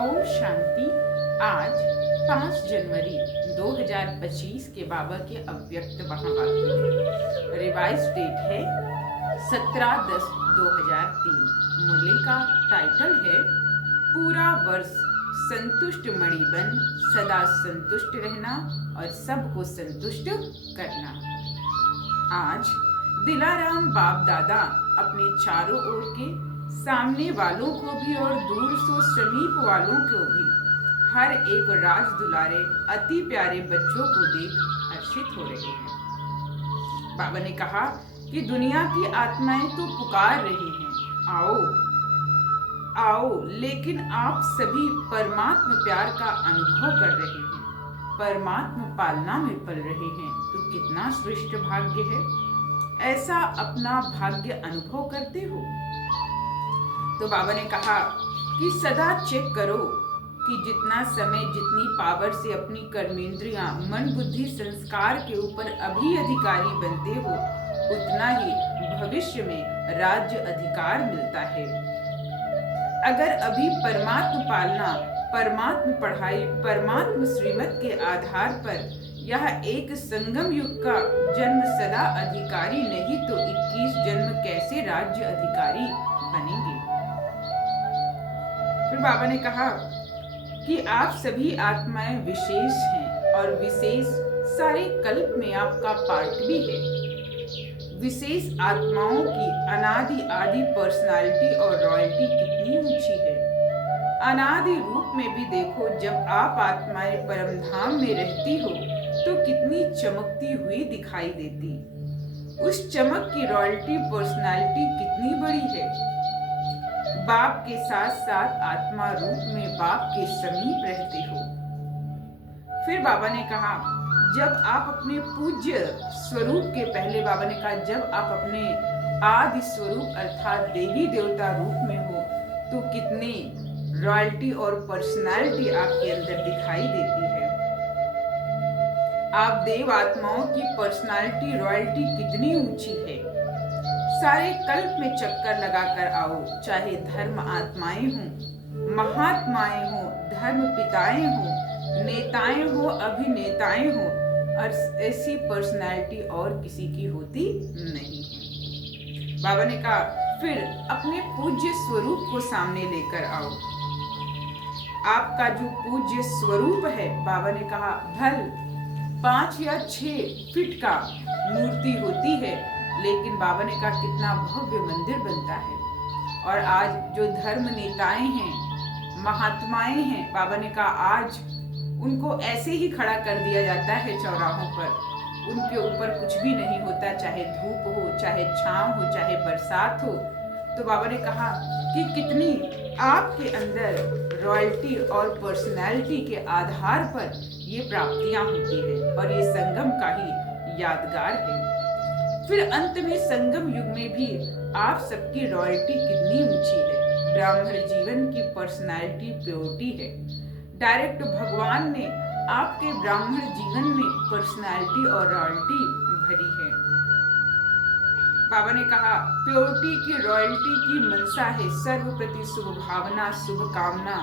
ओम शांति। आज 5 जनवरी 2025 के बाबा के अव्यक्त महावाक्य रिवाइज डेट है 17/10/2003। मुरली का टाइटल है पूरा वर्ष संतुष्ट मणि बन सदा संतुष्ट रहना और सबको संतुष्ट करना। आज दिलाराम बाप दादा अपने चारों ओर के सामने वालों को भी और दूर से समीप वालों को भी हर एक राज दुलारे अति प्यारे बच्चों को देख हर्षित हो रहे हैं। बाबा ने कहा कि दुनिया की आत्माएं तो पुकार रही हैं, आओ आओ, लेकिन आप सभी परमात्मा प्यार का अनुभव कर रहे हैं, परमात्मा पालना में पल रहे हैं, तो कितना श्रेष्ठ भाग्य है। ऐसा अपना भाग्य अनुभव करते हो। तो बाबा ने कहा कि सदा चेक करो कि जितना समय जितनी पावर से अपनी कर्मेंद्रियां मन बुद्धि संस्कार के ऊपर अभी अधिकारी बनते हो, उतना ही भविष्य में राज्य अधिकार मिलता है। अगर अभी परमात्मा पालना, परमात्मा पढ़ाई, परमात्मा श्रीमत के आधार पर यह एक संगम युग का जन्म सदा अधिकारी नहीं तो 21 जन्म कैसे राज्य अधिकारी बनेंगे। फिर बाबा ने कहा कि आप सभी आत्माएं विशेष हैं और विशेष सारे कल्प में आपका पार्ट भी है। विशेष आत्माओं की अनादि आदि पर्सनालिटी और रॉयल्टी कितनी ऊंची है। अनादि रूप में भी देखो, जब आप आत्माएं परमधाम में रहती हो तो कितनी चमकती हुई दिखाई देती। उस चमक की रॉयल्टी पर्सनालिटी कितनी बड़ी है। बाप के साथ साथ आत्मा रूप में बाप के समीप रहते हो। फिर बाबा ने कहा जब आप अपने पूज्य स्वरूप के पहले, बाबा ने कहा जब आप अपने आदि स्वरूप अर्थात देवी देवता रूप में हो तो कितनी रॉयल्टी और पर्सनालिटी आपके अंदर दिखाई देती है। आप देव आत्माओं की पर्सनालिटी रॉयल्टी कितनी ऊंची है। सारे कल्प में चक्कर लगाकर आओ, चाहे धर्म आत्माएं हों, महात्माएं हों, धर्म पिताएं हों, नेताएं हो, अभिनेताएं हो, और ऐसी पर्सनालिटी और किसी की होती नहीं है। बाबा ने कहा फिर अपने पूज्य स्वरूप को सामने लेकर आओ। आपका जो पूज्य स्वरूप है, बाबा ने कहा भल 5 या 6 फीट का मूर्ति होती है, लेकिन बाबा ने कहा कितना भव्य मंदिर बनता है। और आज जो धर्म नेताएं हैं, महात्माएं हैं, बाबा ने कहा आज उनको ऐसे ही खड़ा कर दिया जाता है चौराहों पर, उनके ऊपर कुछ भी नहीं होता, चाहे धूप हो, चाहे छांव हो, चाहे बरसात हो। तो बाबा ने कहा कि कितनी आपके अंदर रॉयल्टी और पर्सनैलिटी के आधार पर ये प्राप्तियां होती है, और ये संगम का ही यादगार है। फिर अंत में संगम युग में भी आप सबकी रॉयल्टी कितनी ऊंची है। ब्राह्मण जीवन की पर्सनालिटी प्योरिटी है। डायरेक्ट भगवान ने आपके ब्राह्मण जीवन में पर्सनालिटी और रॉयल्टी भरी है। बाबा ने कहा प्योरिटी की रॉयल्टी की मनसा है, सर्व प्रति शुभ भावना, शुभ कामना,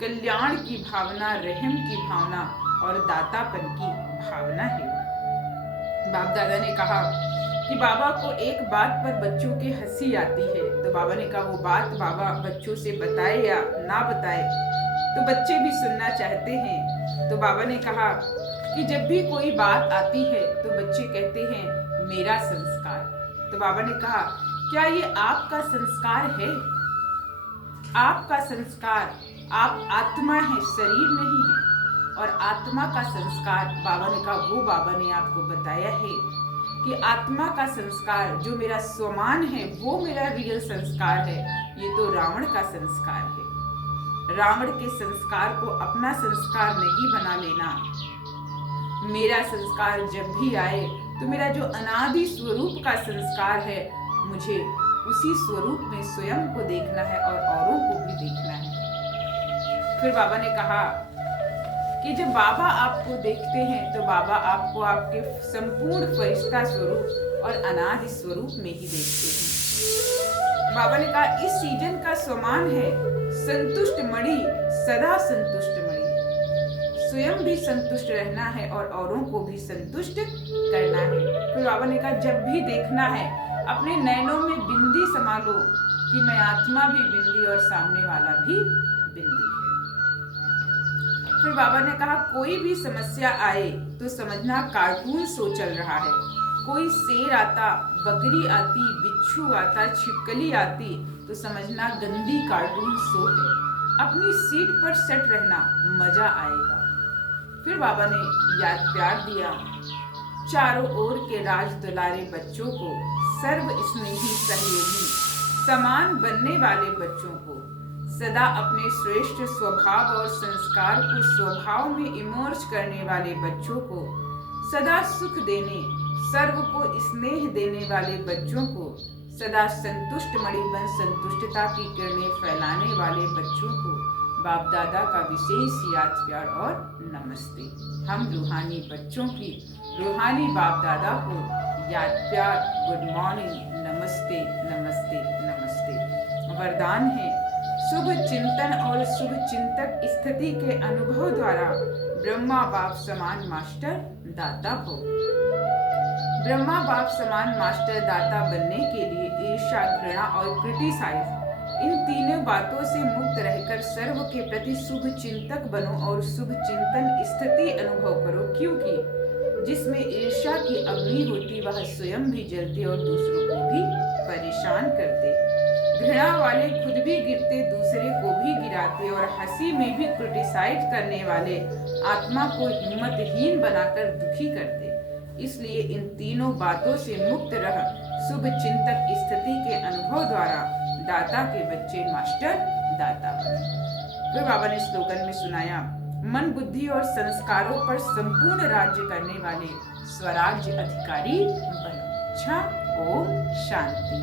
कल्याण की भावना, रहम की भावना और दातापन की भावना है। बाप दादा ने कहा कि बाबा को एक बात पर बच्चों की हंसी आती है। तो बाबा ने कहा वो बात बाबा बच्चों से बताए या ना बताए, तो बच्चे भी सुनना चाहते हैं। तो बाबा ने कहा कि जब भी कोई बात आती है तो बच्चे कहते हैं मेरा संस्कार। तो बाबा ने कहा क्या ये आपका संस्कार है? आपका संस्कार, आप आत्मा है, शरीर नहीं है। और आत्मा का संस्कार, बाबा ने कहा वो बाबा ने आपको बताया है कि आत्मा का संस्कार जो मेरा स्वमान है वो मेरा रियल संस्कार है। ये तो रावण का संस्कार है। रावण के संस्कार को अपना संस्कार नहीं बना लेना। मेरा संस्कार जब भी आए तो मेरा जो अनादि स्वरूप का संस्कार है, मुझे उसी स्वरूप में स्वयं को देखना है और औरों को भी देखना है। फिर बाबा ने कहा कि जब बाबा आपको देखते हैं तो बाबा आपको आपके संपूर्ण फरिश्ता स्वरूप और अनादि स्वरूप में ही देखते हैं। बाबा ने कहा इस सीजन का स्वमान है संतुष्ट मणि सदा संतुष्ट मणि। स्वयं भी संतुष्ट रहना है और औरों को भी संतुष्ट करना है। फिर बाबा ने कहा जब भी देखना है अपने नैनों में बिंदी समा लो कि मैं आत्मा भी बिंदी और सामने वाला भी बिंदी है। फिर बाबा ने कहा कोई भी समस्या आए तो समझना कार्टून शो चल रहा है। कोई शेर आता, बकरी आती, बिच्छू आता, छिपकली आती तो समझना गंदी कार्टून शो है। अपनी सीट पर सेट रहना, मजा आएगा। फिर बाबा ने याद प्यार दिया चारों ओर के राज दुलारे बच्चों को, सर्व स्नेही सहयोगी समान बनने वाले बच्चों को, सदा अपने श्रेष्ठ स्वभाव और संस्कार को स्वभाव में इमर्ज करने वाले बच्चों को, सदा सुख देने, सर्व को स्नेह देने वाले बच्चों को, सदा संतुष्ट मणिबन संतुष्टता की किरणें फैलाने वाले बच्चों को बाप दादा का विशेष याद प्यार और नमस्ते। हम रूहानी बच्चों की रूहानी बाप दादा को याद प्यार, गुड मॉर्निंग, नमस्ते नमस्ते नमस्ते। वरदान है शुभ चिंतन और शुभ चिंतक स्थिति के अनुभव द्वारा ब्रह्मा बाप समान मास्टर दाता हो। ब्रह्मा बाप समान मास्टर दाता बनने के लिए ईर्ष्या, घृणा और क्रिटिसाइज इन तीनों बातों से मुक्त रहकर सर्व के प्रति शुभ चिंतक बनो और शुभ चिंतन स्थिति अनुभव करो, क्योंकि जिसमें ईर्ष्या की अग्नि होती वह स्वयं भी जलते और दूसरों को भी परेशान करते। घृणा वाले खुद भी गिरते, दूसरे को भी गिराते और हंसी में भी क्रिटिसाइज करने वाले आत्मा को हिम्मतहीन बनाकर दुखी करते। इसलिए इन तीनों बातों से मुक्त रह शुभ चिंतक स्थिति के अनुभव द्वारा दाता के बच्चे मास्टर दाता बने। फिर बाबा ने स्लोगन में सुनाया मन, बुद्धि और संस्कारों पर संपूर्ण राज्य करने वाले स्वराज्य अधिकारी बनो। अच्छा, ओम शांति।